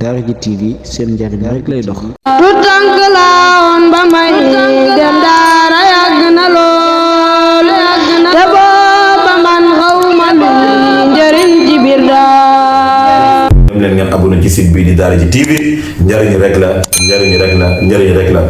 Daaraji TV seen njariñ rek lay dox. tu tànk laawoon ba may dem daara yàgg na lool te booba man xawma lu njariñ ci biir daara. dem leen ngeen abonné ci site bi di Daaraji TV njariñ rek la njariñ rek la njariñ rek la.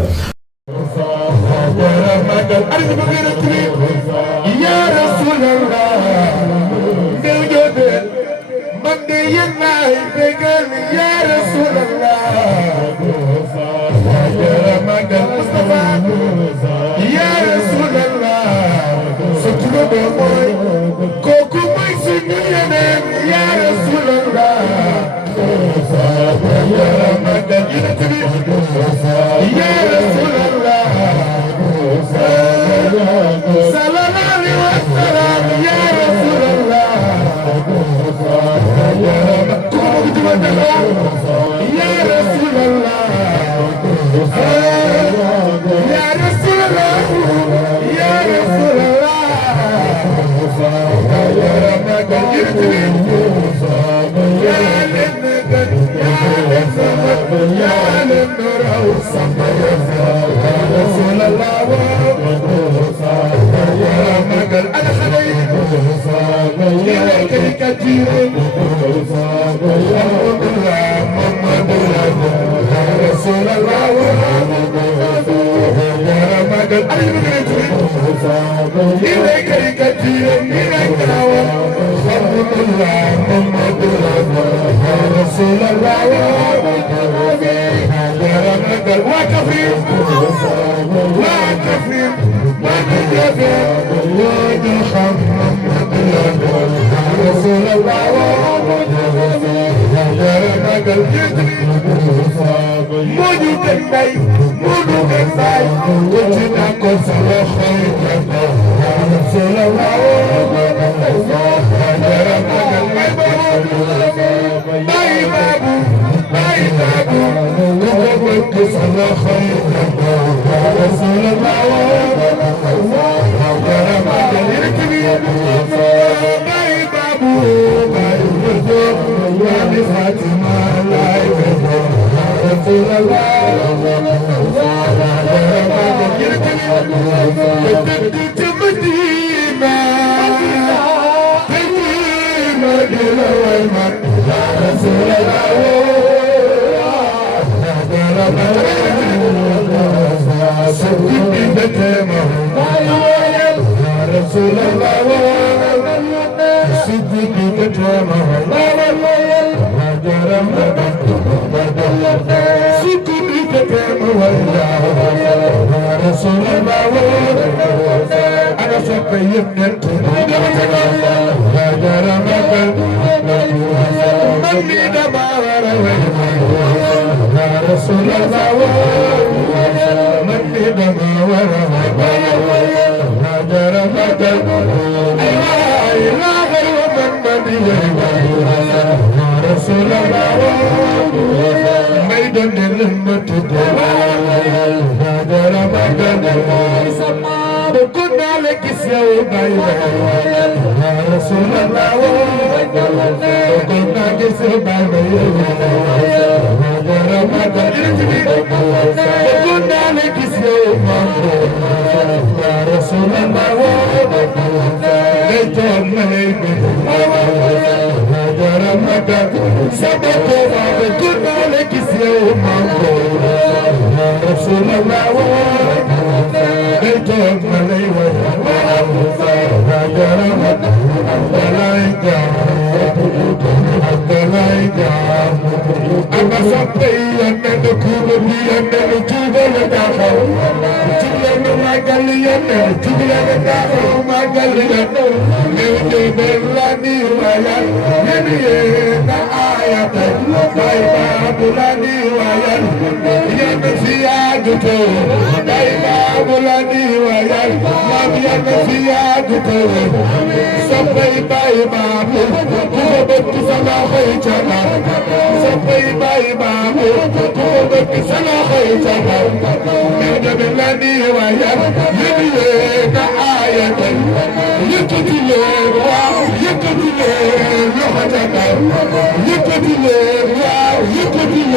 You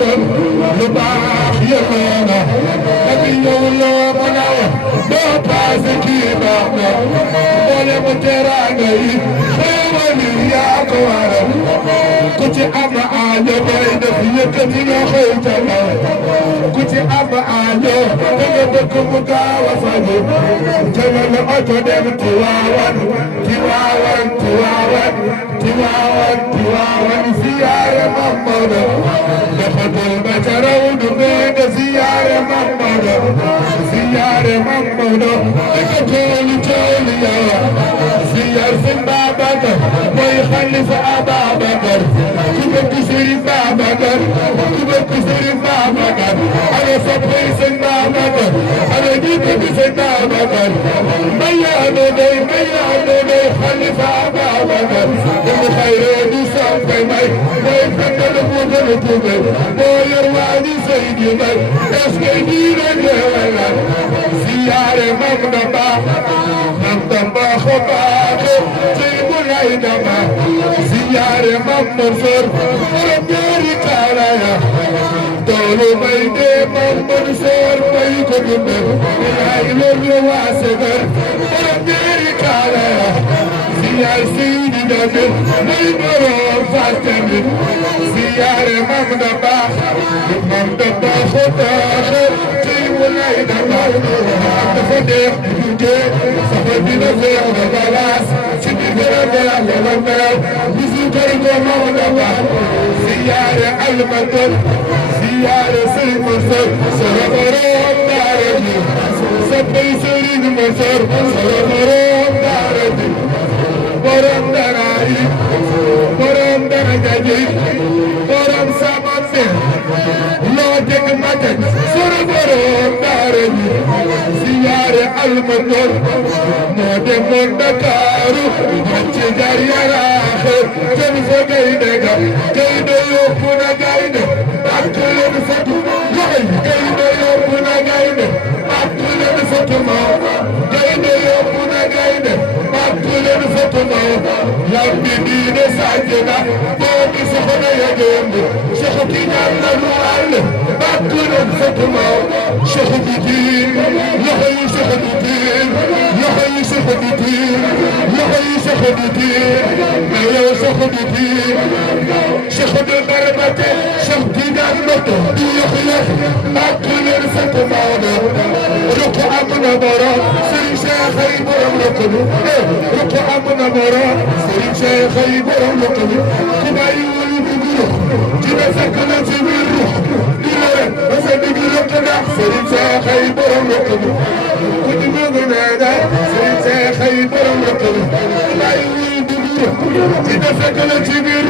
gën lu baax yëngoona ak yow loo mën a wax doo paase kii baax na boole mu teraanga yi xéewal yi yaa ko waral ku ci am aajo bay def yëkkati nga xëy ca kaw ku ci am aajo da nga bëgg mu gaaw a faju jëlal oto dem Tiwaawan Tiwaawan Tiwaawan Tiwaawan Tiwaawan ziyaare Mamadu doxatul ba ca raw du nga ziyaare Mamadu ziyaare Mamadu dëkk toolu toolu yawa ziyaar Sëñ Babacar mooy xalifa Ababacar ku bëgg Sëriñ Babacar ku bëgg Sëriñ Babacar ana soppay Sëñ Babacar ana ñi bëgg Sëñ Babacar mayaano day xalifa Ababacar mu xayre du soppe may mooy fendal mu gën a tuube moo yor waa ñi Seydi May est-ce que ñii rek wala ziyaare mam da baax ko baax ci mu lay da baax ziyaare mam Mansour borom ñaari kaaraya toolu may dee mam Mansour may ko dunde ay loolu waa segar borom ñaari kaaraya ziyaar Seydi Dabe may borom Fatima ziyaare mam da baax ko baax ci mu lay da baax dafa dee dee safa dina feex na balaas ci digara dee la mel bisu kër ko mam da baax ziyaare almatal ziyaare Sëriñ Mansour solo borom daara ji soppay Sëriñ Mansour solo borom daara ji borom dara yi borom dara jaji borom samante loo dégg magal solo borom daara ji ziyaare almatal moo demoon Dakaaru ci jar Yaraax jël fa gaynde ga gaynde yóbbu na gaynde ak leen fatu loxoy gaynde yóbbu na gaynde ak leen fatu moo gaynde yóbbu na gaynde ak leen fatu moo lambi diine sajjana doomi soxna ya démb Cheikh Tidiane la lu àll ak leen fatu moo Cheikh bi diin loxo yi Cheikh bi diin loxo yi Cheikh bi diin loxo yi Cheikh bi diin mais yow Cheikh bi diin Cheikh de Barbate Cheikh Tidiane Noto di yox ak leen fatu Maodo ruko am na borom Serigne Cheikh ay borom rokku ruko am na borom Serigne Cheikh ay borom rokku ku bàyyi wul dugg dina fekk na ci biir di la rek ba sa digg rokku ndax Serigne Cheikh ay borom rokku ku di bëgg nee na Serigne Cheikh ay borom rokku ku bàyyi wul dugg dina fekk na ci biir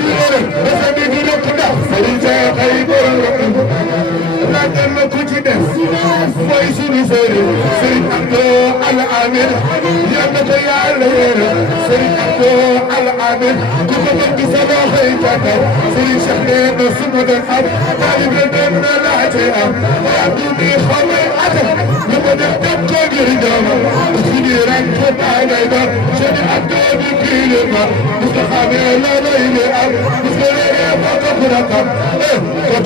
di la rek ba sa digg rokku ndax Serigne Cheikh ay borom rokku laajal ma ku ci des mooy sunu sëriñ Serigne Abdou Al Amin yal na ko Yàlla yërëm Serigne Abdou Al Amin ku ko bëgg sa loxoy tàggat Serigne Cheikh nee na su ma doon am taalibe dem na laajte am yaa du bi xamay atam lu ma def dem ko ngir doomam suñu ran ko taagay ba Serigne Abdou bi kii ma bu ko xamee la lay li am bu ko réeree ba ko ku rakam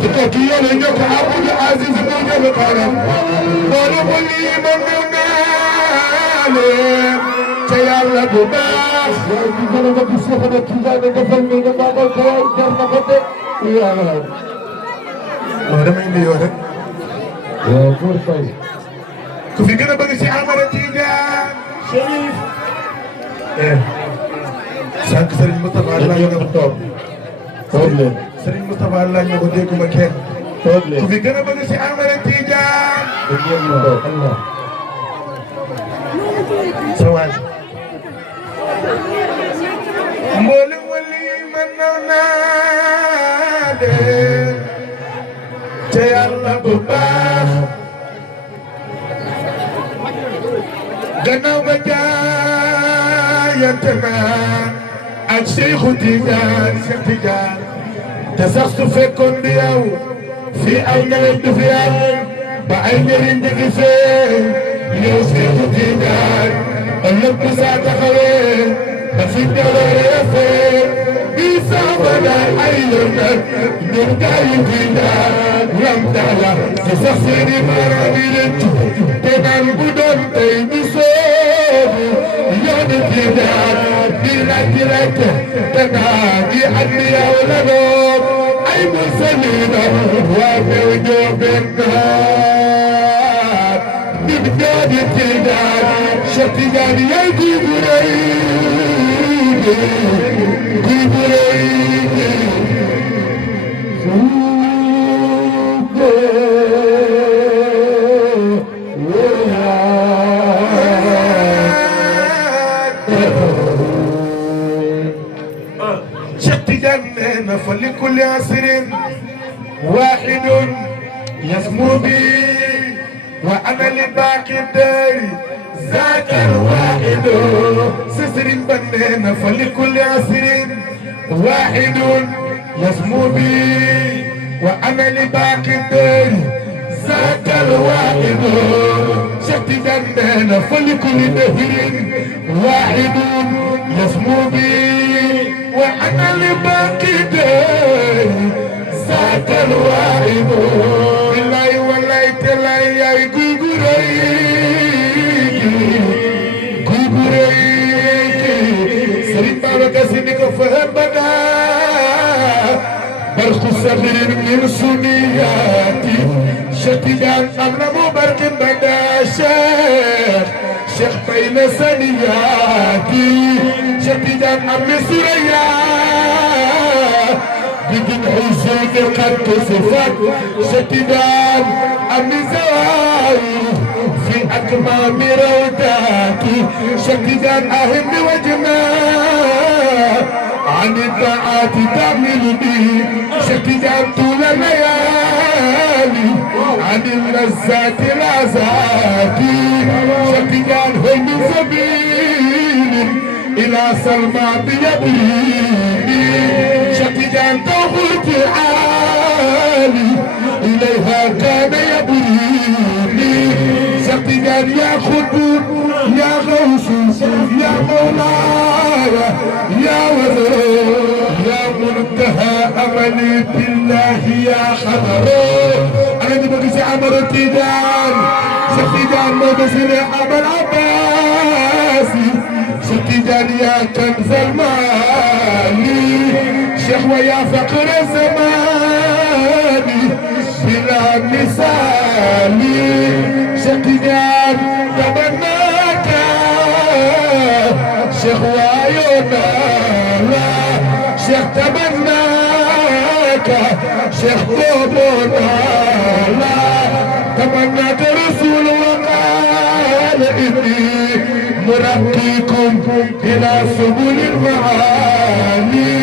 kooku yàlla ñoo ko Abdou Aziz mu jëm kanam boole ko lii ma mel naa leen te yàlla bu baax di gën a bëgg Cheikh na Tidiane defal mi nga baaxal ko yaay jar na ko de yàlla waaw damay nuyoo rek waaw pour fay ku fi gën a bëgg si Amara Tidiane Chérif sànq Serigne Moustapha laaj na ko toog leen Serigne Moustapha laaj na ko dégguma kenn ku fi gën a bëgg si Amara Tidiane sa waay mboolem wali mën naa de te yàlla bu baax gannaaw ba jaayante naa ak Cheikhu Tidiane Cheikh Tidiane te sax su fekkoon di yow fii ay nawet du fi am ba ay njëriñ di fi fee yow Cheikhu Tidiane ëllëg bu saa taxawee ba fi jaloore fee bii saaba daal ay yonent ñoom gaa yi fi jaar lam dala si sax seeni maanaam yi leen te naan bu doon tey ñu soobu yoonu fi jaar direct te naan yi ak yow la doon ay musalina waa meew ñoo benn nit ñoo di fi jaar Cheikh Tidiane yaay kuy bu rëy kuy bu rëy Cheikh Tidiane nee na fa li kulli asrin waahidun yasmu bi wa ana li baaqi daari zaaka al-waahidu Sëriñ Ba nee na fa li kulli asrin waahidun yasmu bi wa ana li baaqi daari zaaka al-waahidu Cheikh Tidiane nee na fa li kulli dahrin waahidun yasmu bi wa ana li baaqi daari zaaka al-waahidu billahi wallahi tallahi yaay guy gu rëy guy gu rëy Sëriñ Babacar Si ni ko faham bada barku sabirin min suniyaati Cheikh Tidiane am na mu barkin bada Cheikh bayna saniyaati Cheikh Tidiane am na suraya بدون حسين قد تصفت Cheikh Tidiane أم زواي في أكمام روضاتي Cheikh Tidiane أهم وجنا عن الطاعات تعملني Cheikh Tidiane طول الليالي عن اللذات العزاتي Cheikh Tidiane هو من سبيل إلى سلمى بيبيني Cheikh Tidiane توبت عالي إليها كان يبريني Cheikh Tidiane يا خطوب يا غوث يا مولاي يا وزير يا منتهى أملي بالله يا خبر أنا دي بقيسي عمر Tidiane Cheikh Tidiane ما بسيني عمر عباسي Cheikh Tidiane يا كنز المالي Cheikh ويا فقر زماني بلا مثالي Cheikh Tidiane تبناك Cheikh وعيونالا Cheikh تبناك Cheikh توبونالا تبناك رسول وقال إني مرقيكم إلى سبل المعالي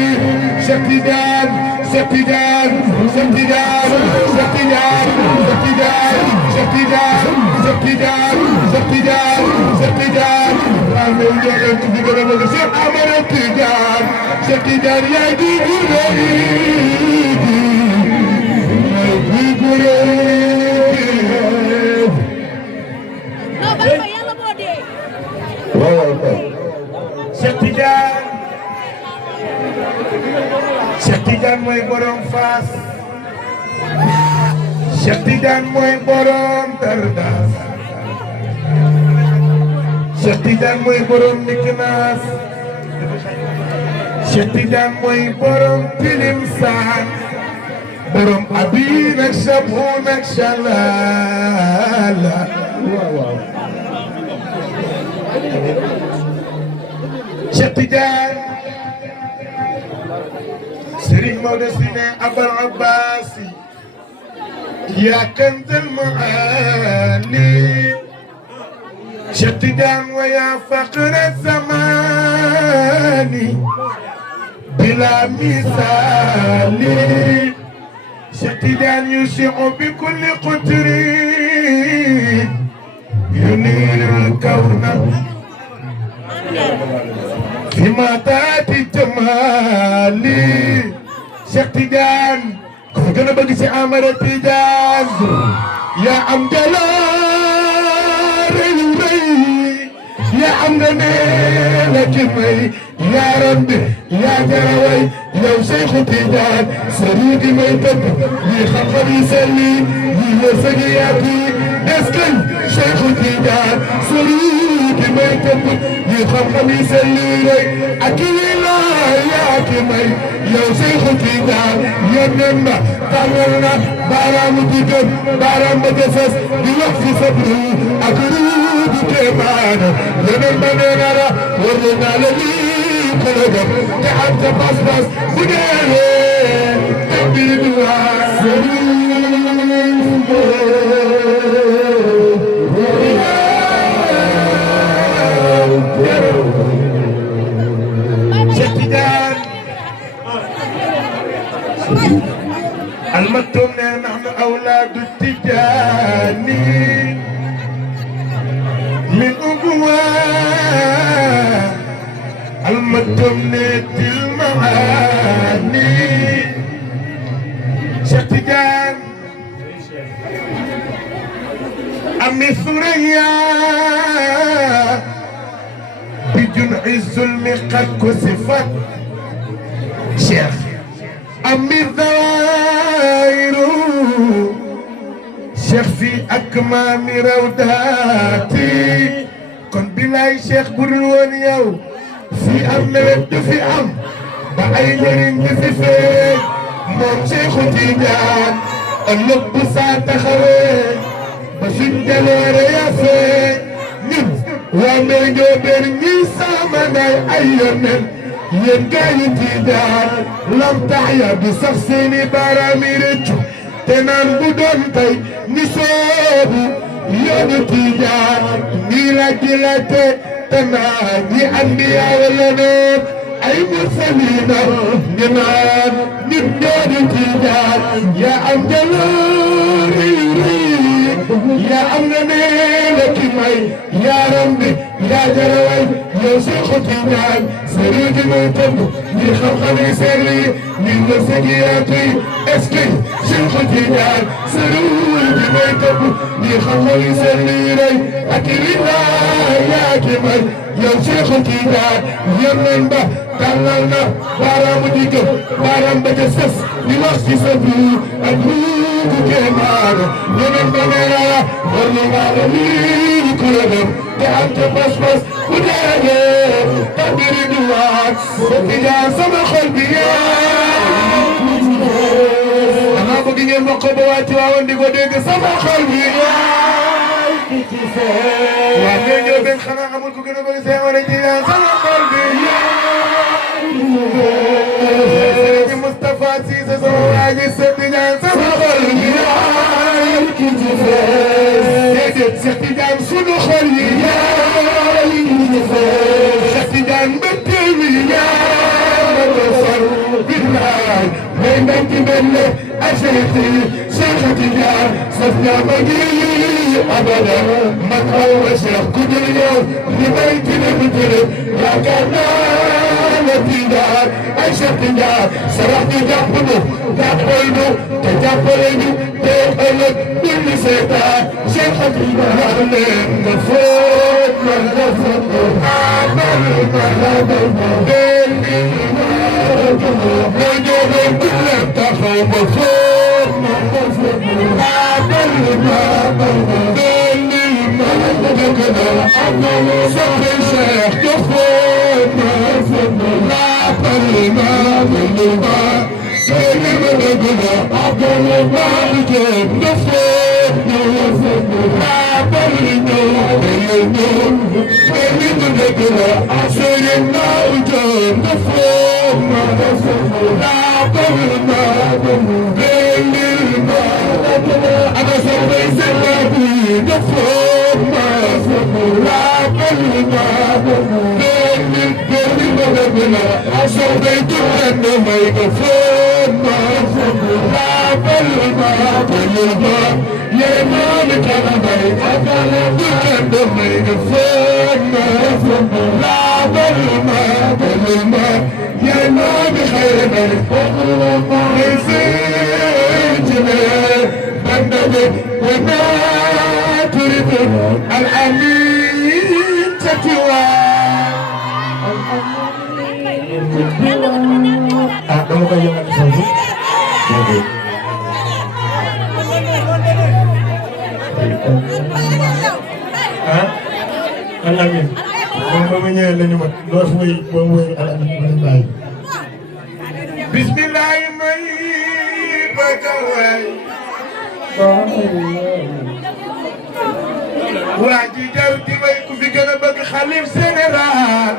Cheikh Tidiane Cheikh Tidiane Cheikh Tidiane Cheikh Tidiane Cheikh Tidiane Cheikh Tidiane Cheikh Tidiane Cheikh Tidiane Cheikh Tidiane ame ujoge kudigere mo Cheikh Ahmed Tidiane Cheikh Tidiane yaay di gurey di gurey no ba yalla bo de Cheikh Tidiane Cheikh Tidiane mooy borom Fass Cheikh Tidiane mooy borom Dardas Cheikh Tidiane mooy borom Nikinas Cheikh Tidiane mooy borom Tilimsaan borom Abin ak Shaboun ak Shalala Cheikh Tidiane Serigne Maodo si ne Abul Abbasi yaa kanzal maali Cheikh Tidiane wa yaa faqra zamani bila misali Cheikh Tidiane yushi'u bi kulli qutrin yuniru al-kawna فيما تاتي جمالي Cheikh Tidiane ku gën a bëgg ci Ahmed Tidiane yaa am jaloore yu rëy yaa am nga ne la ki may yaa rabbi yaa jaraway yow Seexu Tijaan sëriñ gi may tëgg yi xam-xam yi selli yi wërsëg yi yaatu yi est-ce que Seexu Tijaan sëriñ gi may tëgg yi xam-xam yi selli rek ak yi la yaa ki may yow Seexu Tijaan yónneen ba tàllal na baaraamu diggam baaraam ba jëfës di wax ci sa ak ruu du kéemaana yónneen ba nee na la war naa la lii ko la gëm te am sa pas-pas bu dee te bii du waa sëriñ Cheikh Tidiane المكتوم نحن أولاد التجاني من أبوة المكتوم نتي المعاني شيخ تيجان أمي ثريا بجنع الظلم قد كسفت شيخ أمي الظواهر شيخ في أكمام روضاتي كن بلاي شيخ برلوان يو في أم نوت في أم بأي جرين في فين موم شيخ تيجان اللب ساعة خوين بسن جلور يا فين نم وامي جوبر نيسا مناي أيونن yéen gaa yi Tijaan lam taxya bi sax seeni baaraam yi rëccu te naan bu doon tey ni soobu yoonu Tijaan nii la jilaate te naan ñi anbiyaa wala noon ay mursaliina ñu naan nit ñooñu Tijaan yaa am jaloori yaa am nga ne ki may yaa rabbi yaa jaraway yow Seexu Tijaan sëriñ gi may tëbb ñi xam-xam yi selli ñi wërsëg yi yaatu yi est-ce que Seexu Tijaan sëriñ gi may tëbb ñi xam-xam yi selli rey ak yaa ki may yow Seexu Tijaan yónneen ba tàllal na baaraamu diggam baaraam ba ca sës di wax ci sa biir ak ruugu kéemaane yónneen ba nee naa war naa la lii ku la dem te am ca pas-pas ku dee tabiri du waat Tijaan sama xol bi dama bëgg ngeen wax ko ba waa ci waawoon di ko dégg sama xol bi waa nee ñoo benn xanaa amul ku gën a bëgg seen wala Tijaan sama xol bi Sëriñ Moustapha Cissé sama waa ji Seex Tijaan sama xol bi déedéet Seex Tijaan sunu xol yi Seex Tijaan mbégte mi yaa ko sor billaay may ndam ci benn aseeti Seex Tijaan saf ñaama gi abada man aw ma Seex ku dul yow li may tine bu tine yaakaar naa la Tijaan ay Seex Tijaan sarax ñu jàpp nu jàppal nu te jàppale ñu te ëllëg buñ ñu seetaan Seex Tijaan wax leen nga foot ma nga foot amal ma la dal ma del ni ma joxoon ku leen taxaw ma foot ma nga foot amal ma del ni ma dëgg la amal soxna Seex joxoon ma foot ma amal ma del ma Seni menegula, abone varge, nefret, nefret, abalino, elino. Seni menegula, seni nauja, nefret, nefret, abalino, elino. Ada sampai selalu nefret, nefret, abalino, elino. Sampai Tuhan menegula. يا مالك البيت وكان دمي فما لا بالما بالما يا مالك خير بيت وما يزيد بندق وما تريد الأمين dama koy yëngal foofu. Alamin. moom ba ma ñëwee la ñu mat loo fi wéy boo wéy alamin ma ñu bàyyi. bismillah may bëgg a waay. waa ji jaw di may ku fi gën a bëgg xalif général.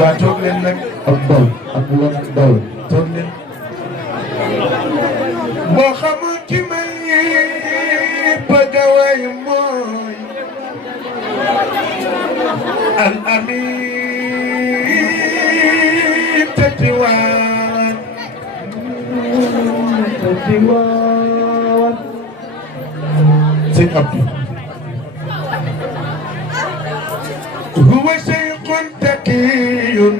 waa toog leen nag ak dol ak lool ak dol toog leen. boo xamul ci may bëgg a waay mooy al amin tatiwaan sëñ Abdou huwa shaykhun taqiyun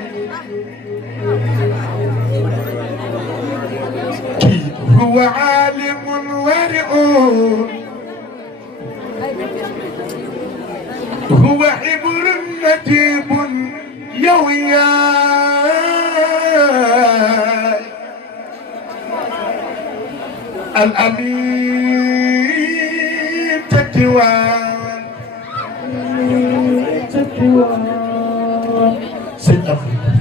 هو عالم ورع هو حبر نجيب يويا الأمين تتوان سيد أفريقيا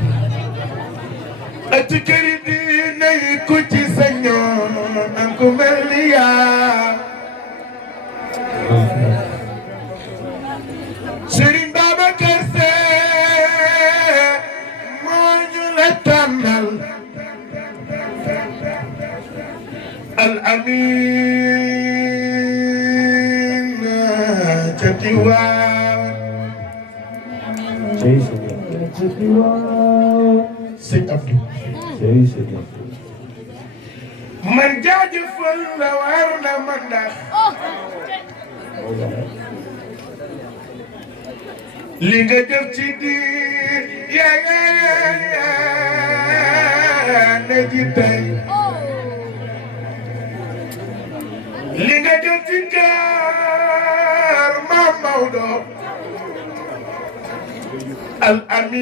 أتكري ديني كتي سنيون أنكم مليا سرين بابا كرسي مونيو لتنال الأمين تتوان سيد أبدو من jaajëfal la war na man ndax li nga def ci di yaa ne ji tey li nga def ci kër Maam Maodo al amin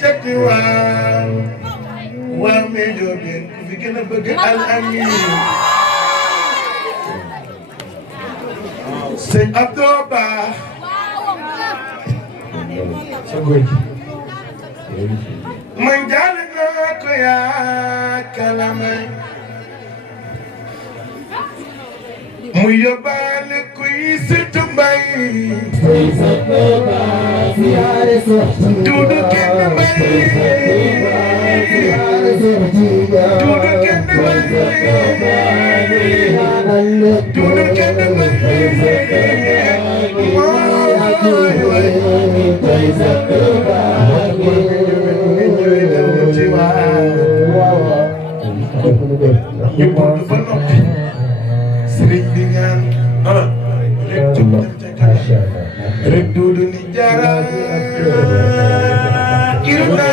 tatiwaan waa médio bi ku fi gën a bëgg al amin sëñ Abdou Ba sa góor gi man jàll naa ko yaa kalamay mu yóbbaale kuy sëtu mbay duudu kenn mbay duudu kenn mbay duudu kenn mbay ñu bëgg ba noppi sëriñ bi ñaan rek jub dem ca kanam rek duudu ni jara irna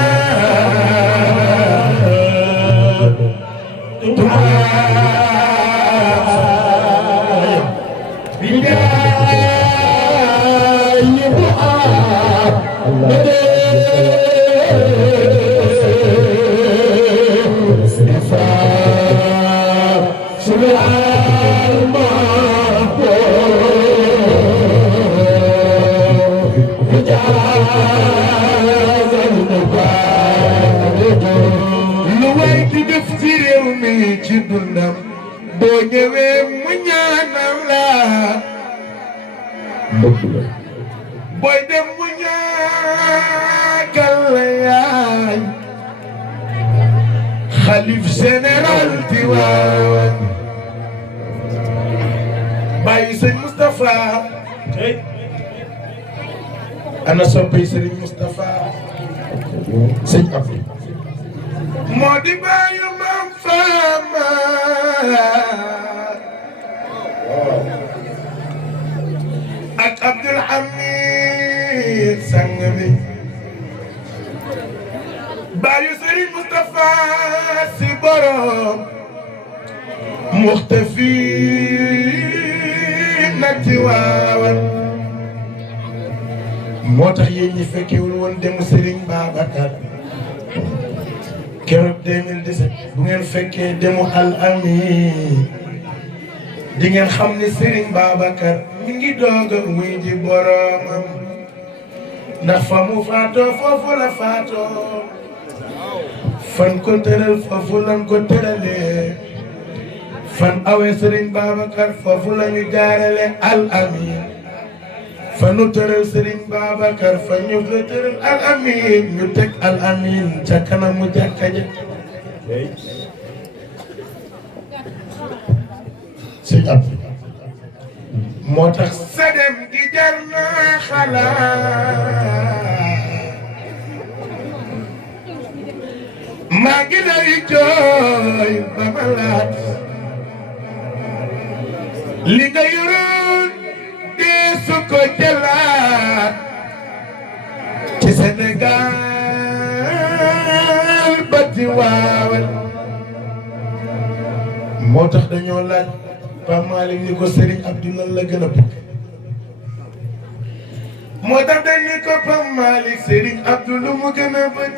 lu way di def ci réew mi ci dundam boo ñëwee mu ñaanal la booy dem mu ñaagal la yaay xalif général Tiwaawan bàyyi sëñ Moustapha ana soppay sëriñ Moustapha sëñ Abdou moo di bàyyi maam Fama ak Abdoul Hamid sang bi bàyyi sëriñ Moustapha si borom muxtafiin nag Tiwaawan moo tax yéen ñi fekkewul woon dem Serigne Babacar keroog 2017 bu ngeen fekkee demu Al Amin di ngeen xam ne Serigne Babacar mi ngi doog a wuy ji boromam ndax fa mu faatoo foofu la faatoo fan ko tëral foofu lan ko tëralee fan awee Serigne Babacar foofu la ñu jaarale Al Amin fa nu tëral Serigne Babacar fa ñu la tëral Al Amin ñu teg Al Amin ca kanamu jàkka ja sëñ ab moo tax sa dem gi jar na xalaat maa ngi lay jooy ba ma laat li nga yoroon dee su ko jëlaat ci Sénégal ba Tiwaawan moo tax dañoo laaj Pape Malick ni ko Serigne Abdou lan la gën a bëgg moo tax dañ ni ko Pape Malick Serigne Abdou lu mu gën a bëgg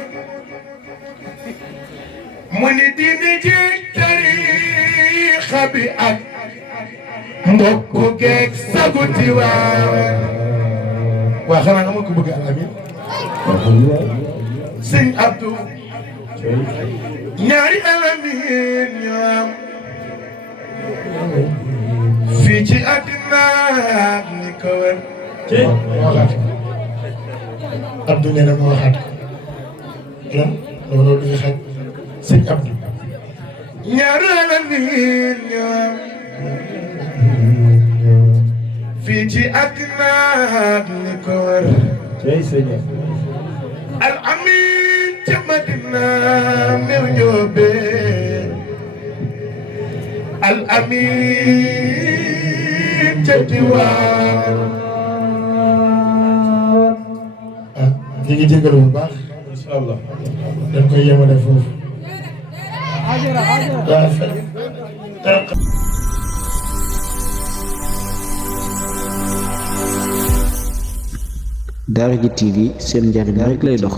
mu ni diine ji tariixa bi ak mbokku geeg sagu Tiwaawan waa xanaa nga ma ko bëgg Al Amin sëñ Abdou ñaari Al Amin ñoo am fii ci àddina ni ko wër waxaat Abdou nee na ma waxaat ko lan loolu du ñu xaj sëñ Abdou ñaari Al Amin ñoo am fii ci àddina ni ko wër Al Amin ca Madina mew ñoobee Al Amin ca Tiwaawan ñu ngi jégalu bu baax incha allah dañ koy yemale foofu Daara J TV seen njariñ rek lay dox